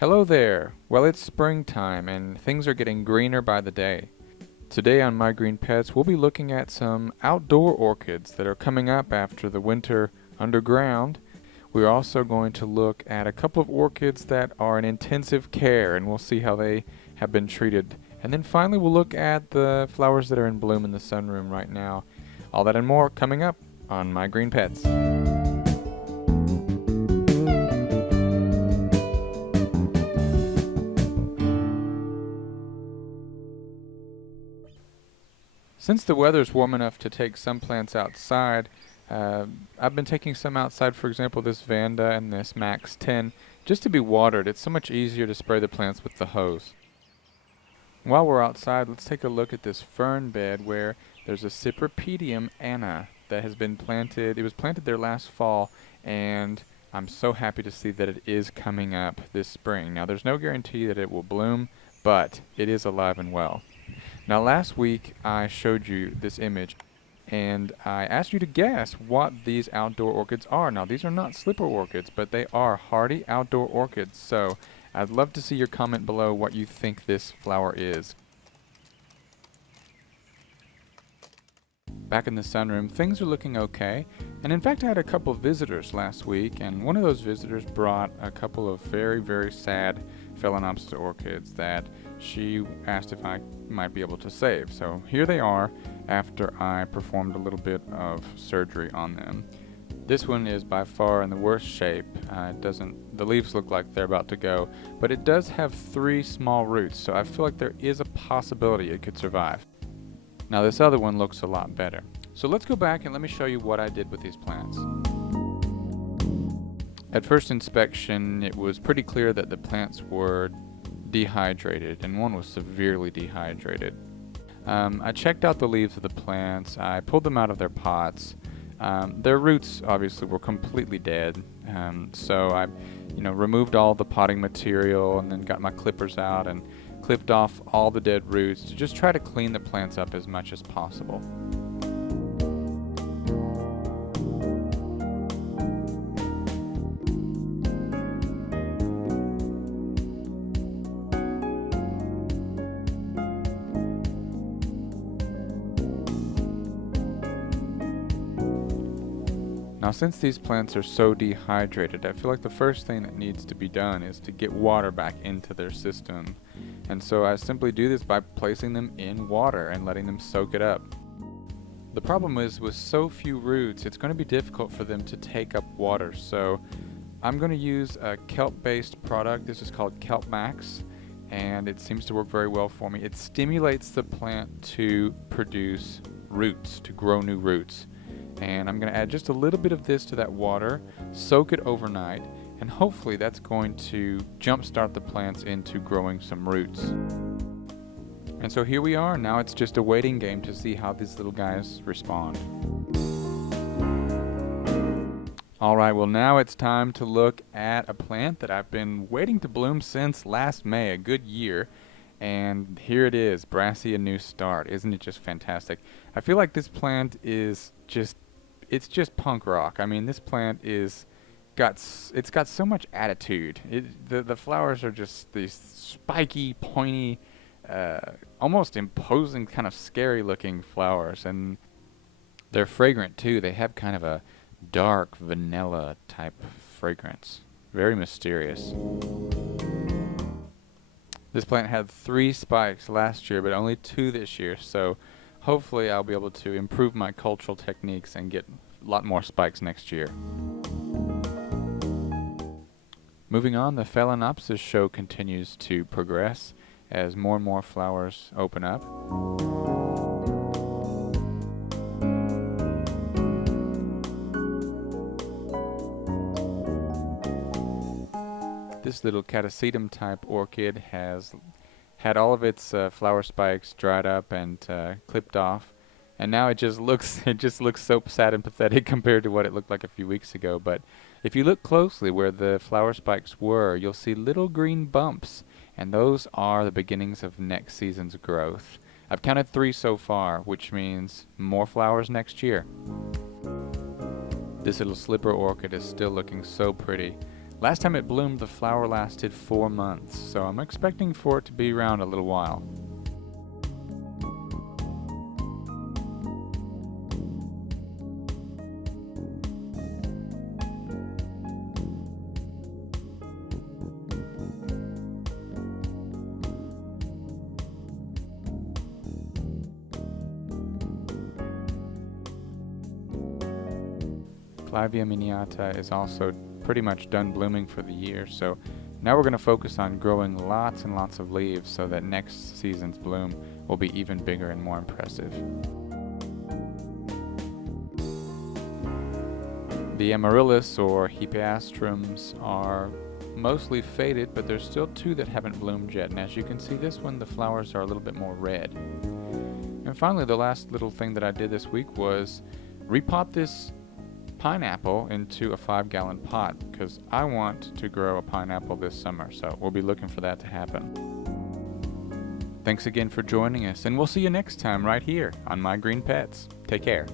Hello there! Well, it's springtime and things are getting greener by the day. Today on My Green Pets, we'll be looking at some outdoor orchids that are coming up after the winter underground. We're also going to look at a couple of orchids that are in intensive care and we'll see how they have been treated. And then finally, we'll look at the flowers that are in bloom in the sunroom right now. All that and more coming up on My Green Pets. Since the weather's warm enough to take some plants outside, I've been taking some outside, for example this Vanda and this Max 10, just to be watered. It's so much easier to spray the plants with the hose. While we're outside, let's take a look at this fern bed where there's a Cypripedium Anna that has been planted. It was planted there last fall, and I'm so happy to see that it is coming up this spring. Now there's no guarantee that it will bloom, but it is alive and well. Now last week I showed you this image and I asked you to guess what these outdoor orchids are. Now these are not slipper orchids, but they are hardy outdoor orchids, so I'd love to see your comment below what you think this flower is. Back in the sunroom, things are looking okay, and in fact I had a couple of visitors last week, and one of those visitors brought a couple of very, very sad Phalaenopsis orchids that she asked if I might be able to save. So here they are after I performed a little bit of surgery on them. This one is by far in the worst shape. The leaves look like they're about to go, but it does have 3 small roots, so I feel like there is a possibility it could survive. Now this other one looks a lot better. So let's go back and let me show you what I did with these plants. At first inspection, it was pretty clear that the plants were dehydrated, and one was severely dehydrated. I checked out the leaves of the plants. I pulled them out of their pots. Their roots obviously were completely dead, so I removed all the potting material and then got my clippers out and clipped off all the dead roots to just try to clean the plants up as much as possible. Now since these plants are so dehydrated, I feel like the first thing that needs to be done is to get water back into their system. And so I simply do this by placing them in water and letting them soak it up. The problem is with so few roots, it's going to be difficult for them to take up water. So I'm going to use a kelp-based product. This is called Kelp Max, and it seems to work very well for me. It stimulates the plant to produce roots, to grow new roots. And I'm going to add just a little bit of this to that water, soak it overnight, and hopefully that's going to jumpstart the plants into growing some roots. And so here we are. Now it's just a waiting game to see how these little guys respond. Alright, well now it's time to look at a plant that I've been waiting to bloom since last May, a good year. And here it is, Brassia New Start. Isn't it just fantastic? I feel like this plant is it's just punk rock. I mean, this plant it's got so much attitude. The flowers are just these spiky, pointy, almost imposing, kind of scary looking flowers, and they're fragrant too. They have kind of a dark vanilla type fragrance. Very mysterious. This plant had 3 spikes last year, but only 2 this year, so hopefully I'll be able to improve my cultural techniques and get a lot more spikes next year. Moving on, the Phalaenopsis show continues to progress as more and more flowers open up. This little Catasetum type orchid has had all of its flower spikes dried up and clipped off, and now it just looks so sad and pathetic compared to what it looked like a few weeks ago. But if you look closely where the flower spikes were, you'll see little green bumps, and those are the beginnings of next season's growth. I've counted 3 so far, which means more flowers next year. This little slipper orchid is still looking so pretty. Last time it bloomed, the flower lasted 4 months, so I'm expecting for it to be around a little while. Clivia miniata is also pretty much done blooming for the year, so now we're going to focus on growing lots and lots of leaves so that next season's bloom will be even bigger and more impressive. The amaryllis or hippeastrums are mostly faded, but there's still 2 that haven't bloomed yet, and as you can see, this one the flowers are a little bit more red. And finally, the last little thing that I did this week was repot this pineapple into a 5-gallon pot because I want to grow a pineapple this summer, so we'll be looking for that to happen. Thanks again for joining us, and we'll see you next time right here on My Green Pets. Take care.